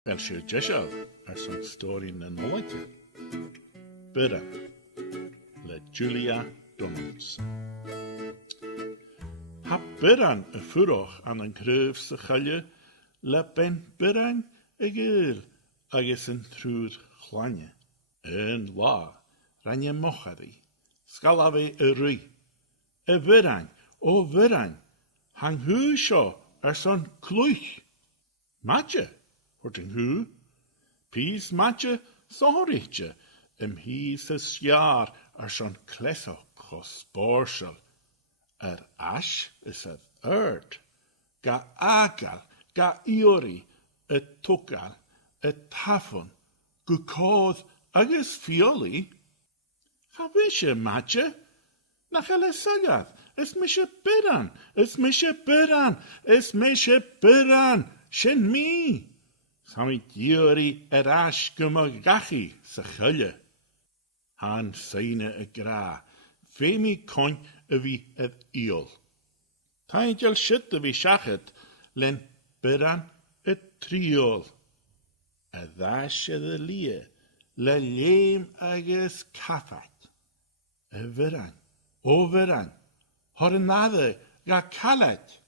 Fel sy'n jesio son stori na nolete. Byra, le Julia Donalds. Ha byran y ffwroch an yn cryf sy chylio le ben byran y gyl agos yn trwy'r chlanio. Yn la, ranie mochaddi, scalafe y rwy. Y fyran, o fyran, hang hw sio son clwych. Madje, hoort een hu. Pies matje, sorrietje, hys y sjaar son klesok o sporsel. Ash is erd. Ga agal, ga iori, tukal, tafon, gukodd agos fioli. Ga visje matje? Na chale sagad, is misje byran, is misje byran, is misje byran, shin mi. Sammy diori ash gumagachi sa chulje. Han seine gra, femi coin vi iol. Taintjel shit vi shachet, len byran triol. Dashe de lie, le leem agis kafat. Veran, o veran, horenade ga kalat.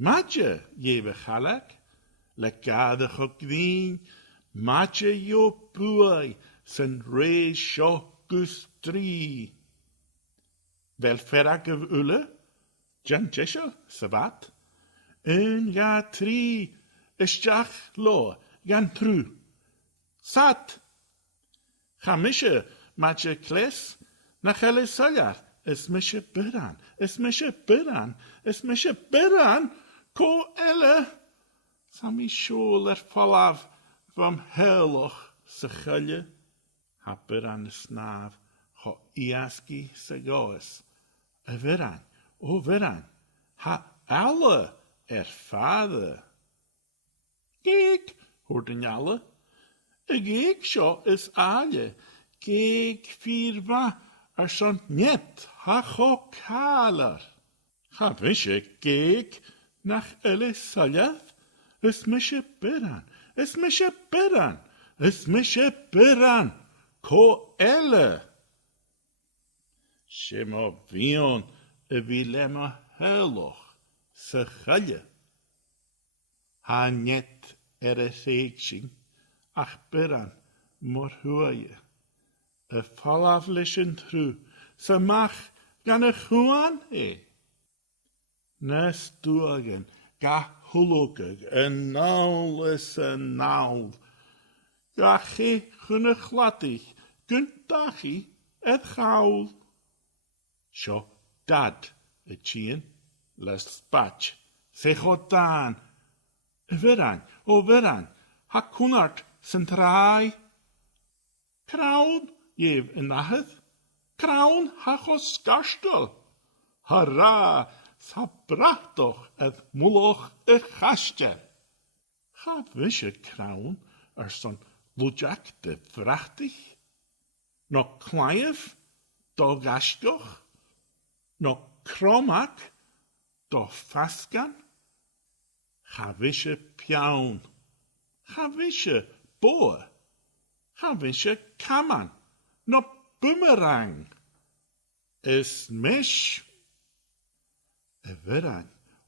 Matje jebe chalak, le gade chogwien, matje jo buai, sen re sjo gustri. Vel ferag of ulle, jan jesho, sabat, ga tri, jach lo, gan tru. Sat, chamische, matje kles, nachele sagar, es mische byran, es mische byran, es mische byran, ko elle. Sammy siôl fallaf vam heloch sy chylje. Ha byran y snaf, ho iaski sy goes. Y fyran, o fyran, ha alle vader. Geg, hoort een alle. Y geg sio is alle. Geg firma son net ha cho kaler. Ha visje geg nach elle saljath. Es mische byran, es mische byran, es mische byran, ko elle. Shemo vion vilema heloch, se chalje. Ha net seitsing, ach byran mor huaje. Fallaflischen tru, se mach gan chuan he. Nes duagen, ga hulukig, naul is naul. Gachi gunne glattig, guntachi gaul. Sjo dad, chien, les spatch, sechotan. Veran, o veran, ha kunart centrai. Kraun, jev in nahet, kraun hachos garstel. Hurra! Sa brachtoch muloch chastje. Ga visje kraun son lujak de vrachtig. No klaiev do gastoch. No kromak do faskan. Ga visje piaun. Ga visje boe. Ga visje kaman. No boomerang. Is mish. Veran,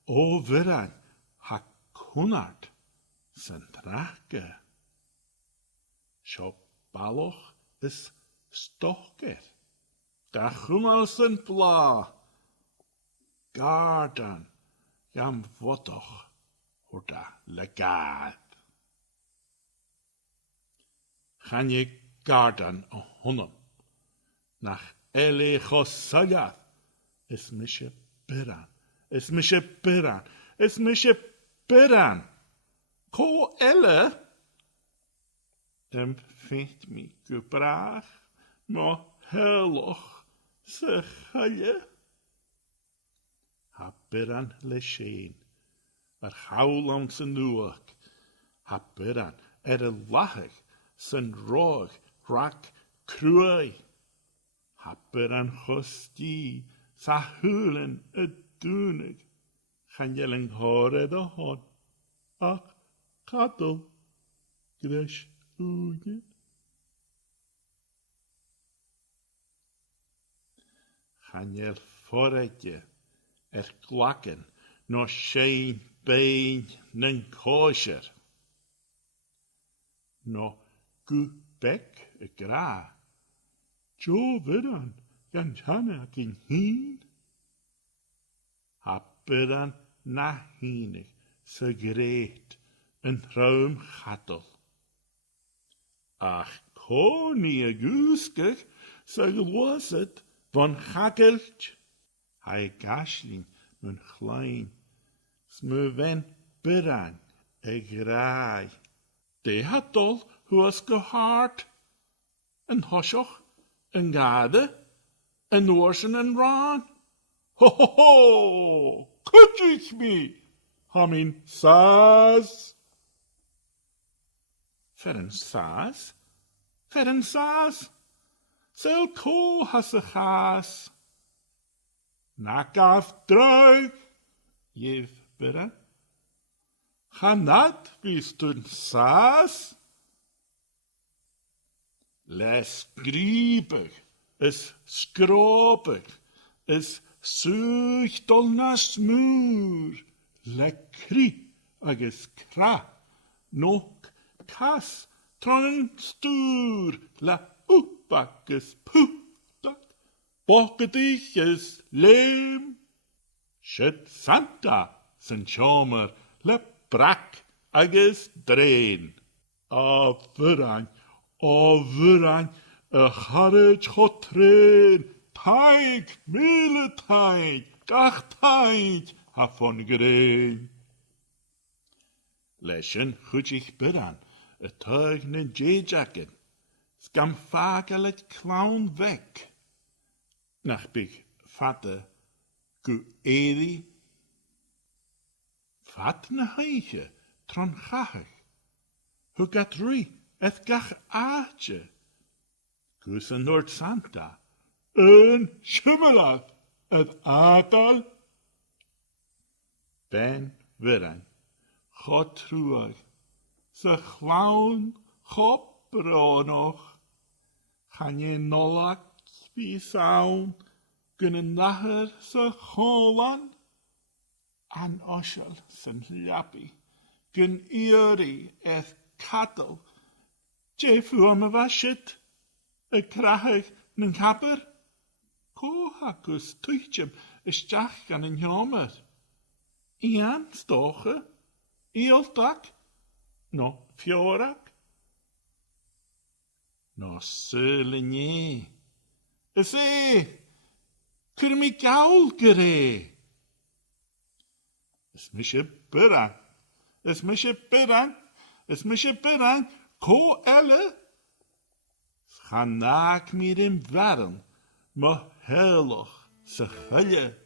o veran, ha kunart, centrake. Sjo baloch is stokker. Da chumalsen bla. Gardan, jam votoch, horda legaat. Gaan je gardan o honum. Nach ele chosagat, is misje beran. Es mische byran, es mische byran. Ko elle? Fint mi gebrach, no heloch se chylje. Ha byran le sheen, howlong sen nuach. Ha byran lachig, sen roog, rak krui. Ha byran chosti, sa hulen Dunig, gaan jullie horen de hond. Ach, kattel, Gres oge. Chanel foretje glakken no sheen bein nen kosher. No gu bek gra. Jo vidan gan chana kin heen. Happeran na heenig se greet een ruim gattel. Ach konie guskig se was het van gagelt. Hij gasling mijn klein. Sme wen beran graai. De had al was gehaard. Een hosjoch, een gade, een oorsen en raan. Ho ho ho! Kut ich me! Hamin saas. Feren saas? Feren saas? Sel ko hasse gaas. Nakaf druik. Jev beren. Ganat bist du saas? Les griebig, is skropig, is suchtol na smuur, lekri agus kra, nok kas, tron stuur, la upakes putak, bokket ich is leem. Shit Santa, zijn chomer, le brak agus drein. Overaan, charret chotrain, teig, mele teig, gach teig, ha von grein. Leschen goed ich bedan, teug ne jejacket, skam fagel het clown weg. Nach big vatte, gu edi. Vat ne heiche, tron gachig. Hu gat ri, et gach aatje. Gus een Noord Santa. Een schimmelat, et aatal. Ben wirang, God truag. Se clown, chopro nog. Gaan je nolak, wie saun. Kunnen nacher se cholan. An oshel sen lappy. Gun uri eth cattle. Jeff me waschet. Krachig nen kapper. Kohakus tuichem is jach gan een jomer. Ian stoche. Eeltak. No fjorak. No selenje. Kurmi gaul gere. Es mische beran. Ko elle. Schanak mir im warm. Ma herrlich. Se hulle.